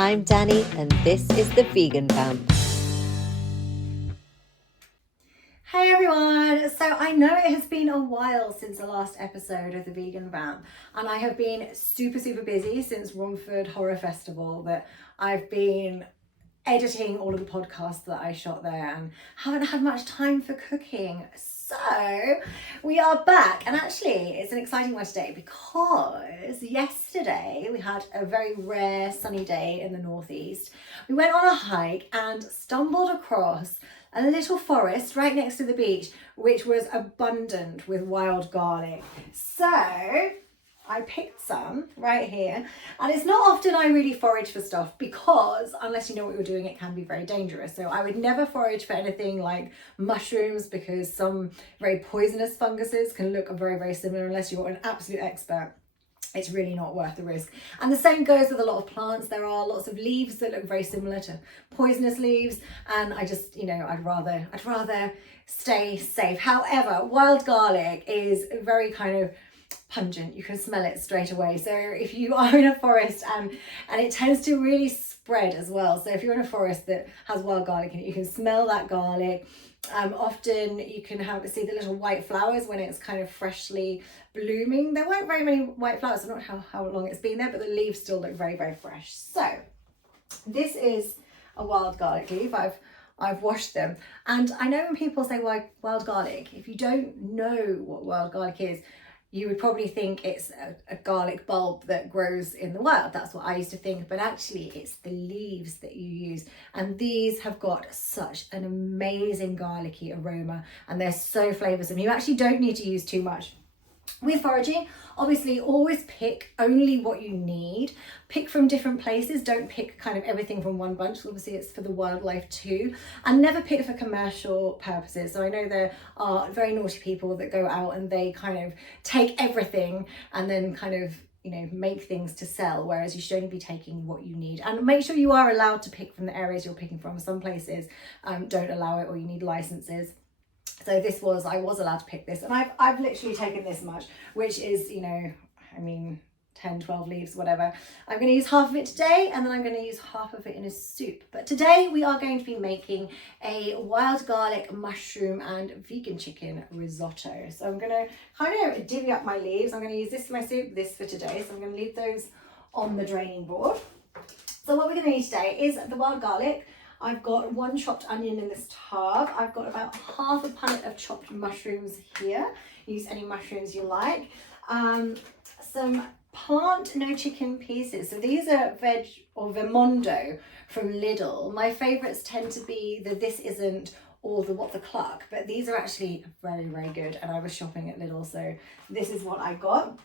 I'm Danny and this is the Vegan Vamp. Hey everyone! So I know it has been a while since the last episode of the Vegan Vamp, and I have been super busy since Romford Horror Festival that I've been editing all of the podcasts that I shot there and haven't had much time for cooking. So we are back, and actually it's an exciting one today because yesterday we had a very rare sunny day in the northeast. We went on a hike and stumbled across a little forest right next to the beach which was abundant with wild garlic. So I picked some right here, and it's not often I really forage for stuff because unless you know what you're doing, it can be very dangerous. So I would never forage for anything like mushrooms because some very poisonous funguses can look very similar. Unless you're an absolute expert, it's really not worth the risk. And the same goes with a lot of plants. There are lots of leaves that look very similar to poisonous leaves, and I just, I'd rather stay safe. However, wild garlic is very kind of pungent. You can smell it straight away. So if you are in a forest, and it tends to really spread as well. So if you're in a forest that has wild garlic in it, you can smell that garlic. Often you can see the little white flowers when it's kind of freshly blooming. There weren't very many white flowers. I'm not sure how long it's been there, but the leaves still look very fresh. So this is a wild garlic leaf. I've washed them, and I know when people say wild garlic, if you don't know what wild garlic is, you would probably think it's a garlic bulb that grows in the wild. That's what I used to think, but actually it's the leaves that you use. And these have got such an amazing garlicky aroma, and they're so flavoursome. You actually don't need to use too much. With foraging, obviously always pick only what you need. Pick from different places. Don't pick kind of everything from one bunch. Obviously it's for the wildlife too. And never pick for commercial purposes. So I know there are very naughty people that go out and they kind of take everything and then kind of make things to sell, whereas you should only be taking what you need. And make sure you are allowed to pick from the areas you're picking from. Some places don't allow it, or you need licenses. So I was allowed to pick this, and I've literally taken this much, which is 10, 12 leaves, whatever. I'm going to use half of it today, and then I'm going to use half of it in a soup. But today we are going to be making a wild garlic, mushroom and vegan chicken risotto. So I'm going to kind of divvy up my leaves. I'm going to use this for my soup, this for today. So I'm going to leave those on the draining board. So what we're going to need today is the wild garlic. I've got 1 chopped onion in this tub. I've got about half a punnet of chopped mushrooms here. Use any mushrooms you like. Some plant no chicken pieces. So these are veg or Vermondo from Lidl. My favourites tend to be the This Isn't or the What the Cluck, but these are actually very good, and I was shopping at Lidl, so this is what I got.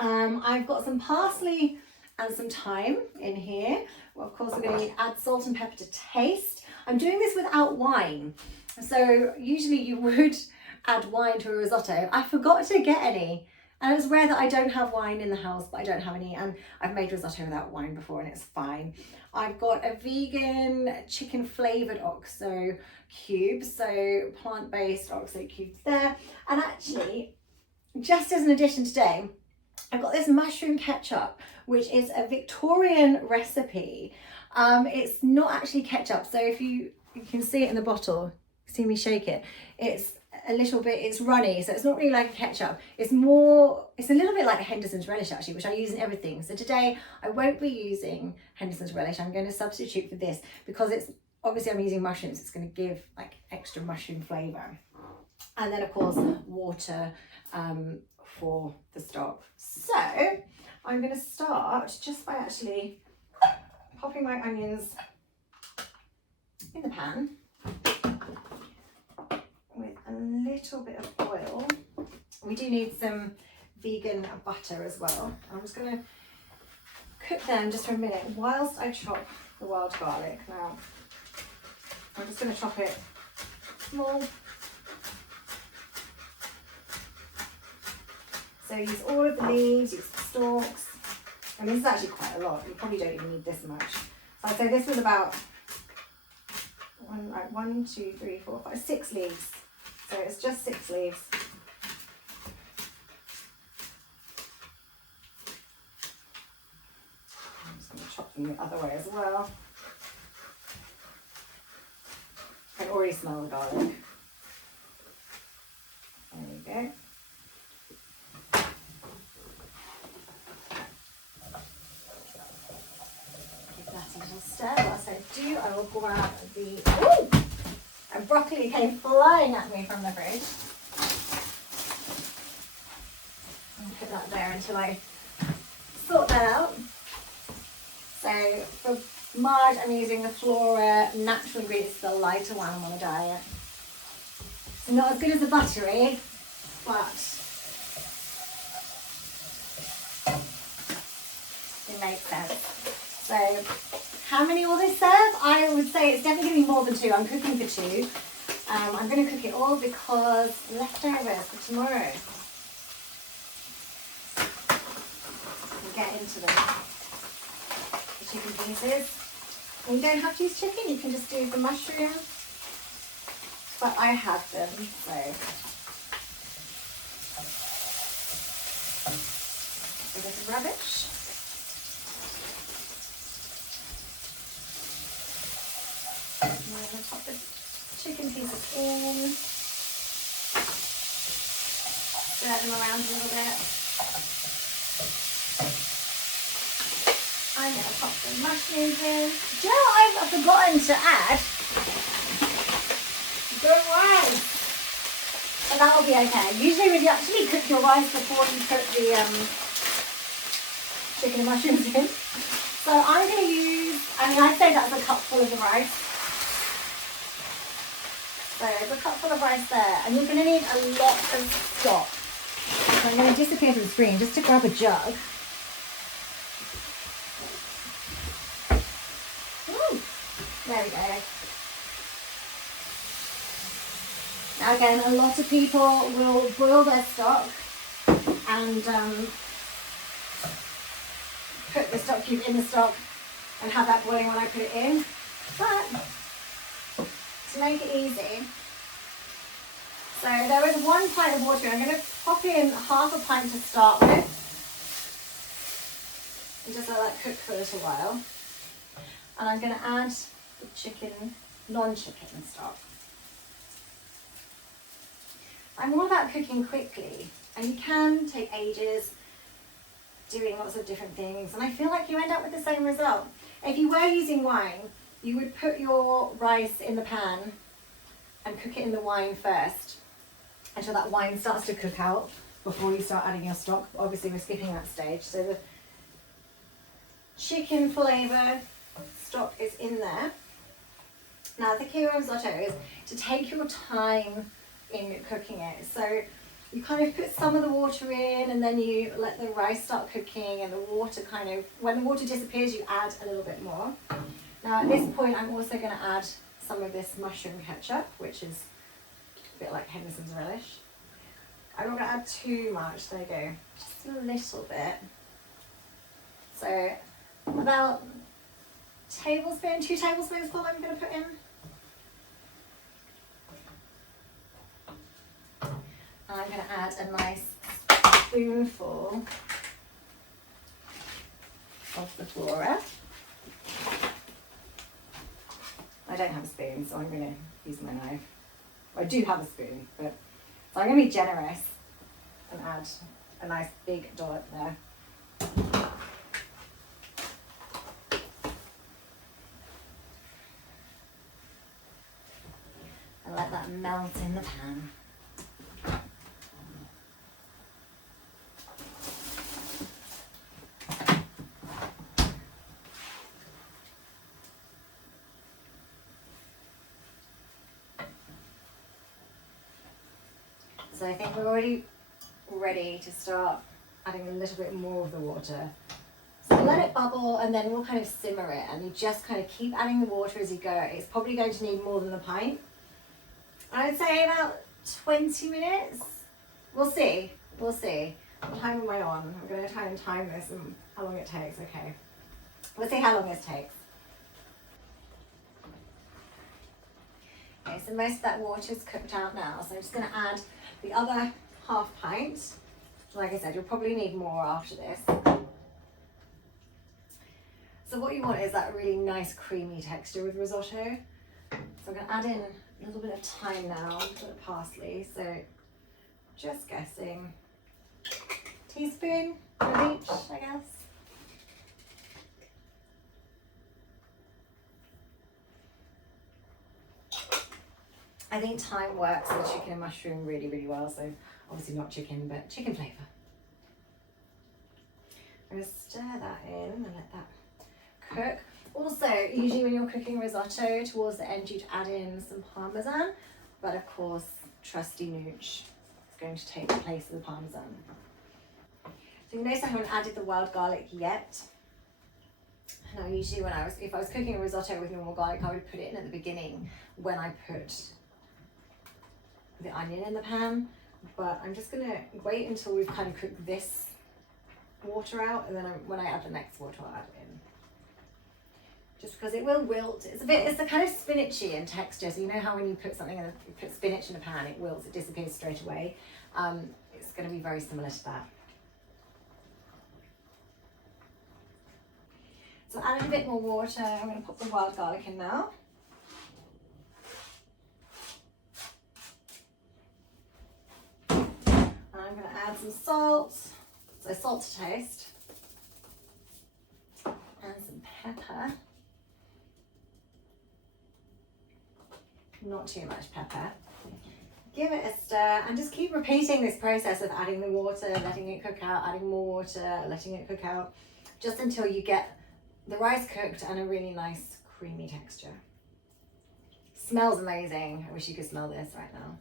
I've got some parsley and some thyme in here. Well, of course, we're going to add salt and pepper to taste. I'm doing this without wine. So usually you would add wine to a risotto. I forgot to get any. And it was rare that I don't have wine in the house, but I don't have any. And I've made risotto without wine before, and it's fine. I've got a vegan chicken flavoured oxo cubes. So plant-based oxo cubes there. And actually, just as an addition today, I've got this mushroom ketchup, which is a Victorian recipe. It's not actually ketchup. So if you can see it in the bottle, see me shake it, it's a little bit, it's runny. So it's not really like a ketchup. It's a little bit like a Henderson's relish actually, which I use in everything. So today I won't be using Henderson's relish. I'm going to substitute for this because obviously I'm using mushrooms. It's going to give like extra mushroom flavour. And then of course water for the stock. So I'm going to start just by actually popping my onions in the pan with a little bit of oil. We do need some vegan butter as well. I'm just going to cook them just for a minute whilst I chop the wild garlic. Now I'm just going to chop it small. So use all of the leaves, use the stalks. I mean, this is actually quite a lot. You probably don't even need this much. So I'd say this was about 1, 2, 3, 4, 5, 6 leaves. So it's just 6 leaves. I'm just going to chop And the other way as well. I can already smell the garlic. There you go. Give that a little stir. Whilst I do, I will grab the... Ooh! And broccoli came flying at me from the fridge. I'll put that there until I sort that out. So for Marge, I'm using the Flora natural ingredients, the lighter one. I'm on a diet. It's not as good as the buttery, but it makes sense. So how many will this serve? I would say it's definitely going to be more than 2. I'm cooking for 2. I'm going to cook it all because leftovers for tomorrow. We'll get into them. The chicken pieces. And you don't have to use chicken, you can just do the mushrooms. But I have them, so. A bit of rubbish. And I'm going to pop the chicken pieces in. Stir them around a little bit. I'm going to pop the mushrooms in. Do you know what I've forgotten to add? Good rice. But that will be okay. Usually when you actually cook your rice before you put the chicken and mushrooms in. So I'm going to use, I'd say that's a cupful of the rice. So there's a cupful of rice there. And you're going to need a lot of stock. So I'm going to disappear from the screen just to grab a jug. Ooh, there we go. Now again, a lot of people will boil their stock and put the stock cube in the stock and have that boiling when I put it in. But to make it easy, so there is 1 pint of water. I'm going to pop in half a pint to start with and just let that cook for a little while. And I'm going to add the chicken, non-chicken stock. I'm all about cooking quickly, and you can take ages doing lots of different things, and I feel like you end up with the same result. If you were using wine, you would put your rice in the pan and cook it in the wine first until that wine starts to cook out before you start adding your stock. Obviously we're skipping that stage. So the chicken flavour stock is in there. Now the key with risotto is to take your time in cooking it. So you kind of put some of the water in and then you let the rice start cooking, and the water kind of, when the water disappears, you add a little bit more. Now at this point I'm also going to add some of this mushroom ketchup, which is a bit like Henderson's relish. I'm not going to add too much, there you go, just a little bit. So about 2 tablespoons full I'm going to put in. And I'm going to add a nice spoonful of the Flora. I don't have a spoon, so I'm going to use my knife. I do have a spoon, but so I'm going to be generous and add a nice big dollop there. And let that melt in the pan. So I think we're already ready to start adding a little bit more of the water. So let it bubble and then we'll kind of simmer it, and you just kind of keep adding the water as you go. It's probably going to need more than a pint. I'd say about 20 minutes. We'll see. We'll see. What time am I on? I'm going to try and time this and how long it takes. Okay. We'll see how long this takes. Okay, so most of that water's cooked out now. So I'm just going to add the other half pint. Like I said, you'll probably need more after this. So So what you want is that really nice creamy texture with risotto. So I'm going to add in a little bit of thyme now, a bit of parsley. So just guessing, teaspoon of each, I guess. I think thyme works with chicken and mushroom really, really well. So obviously not chicken, but chicken flavour. I'm going to stir that in and let that cook. Also, usually when you're cooking risotto, towards the end you'd add in some parmesan, but of course, trusty nooch is going to take the place of the parmesan. So you notice I haven't added the wild garlic yet. Now usually if I was cooking a risotto with normal garlic, I would put it in at the beginning when I put the onion in the pan, but I'm just gonna wait until we've kind of cooked this water out, and then when I add the next water, I'll add it in. Just because it will wilt. It's a kind of spinachy in texture. So you know how when you put something you put spinach in a pan, it wilts, it disappears straight away. It's going to be very similar to that. So adding a bit more water, I'm going to put the wild garlic in now. And I'm going to add some salt, so salt to taste, and some pepper. Not too much pepper. Give it a stir and just keep repeating this process of adding the water, letting it cook out, adding more water, letting it cook out, just until you get the rice cooked and a really nice creamy texture. Smells amazing. I wish you could smell this right now.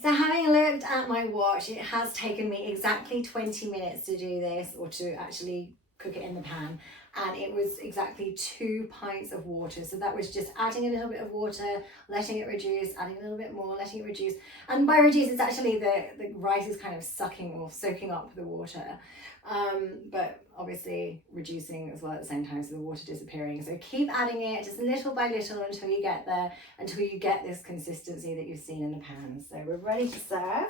So having looked at my watch, it has taken me exactly 20 minutes to do this, or to actually cook it in the pan, and it was exactly 2 pints of water. So that was just adding a little bit of water, letting it reduce, adding a little bit more, letting it reduce. And by reduce, it's actually the rice is kind of sucking or soaking up the water, but obviously reducing as well at the same time, so the water disappearing. So keep adding it just little by little until you get there, until you get this consistency that you've seen in the pan. So we're ready to serve.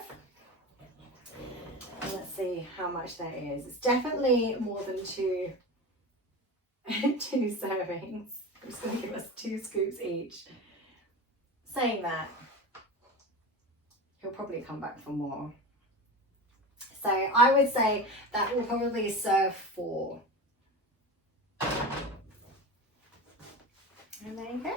And let's see how much that is. It's definitely more than two servings. I'm just going to give us 2 scoops each. Saying that, he'll probably come back for more. So I would say that will probably serve 4. And there you go.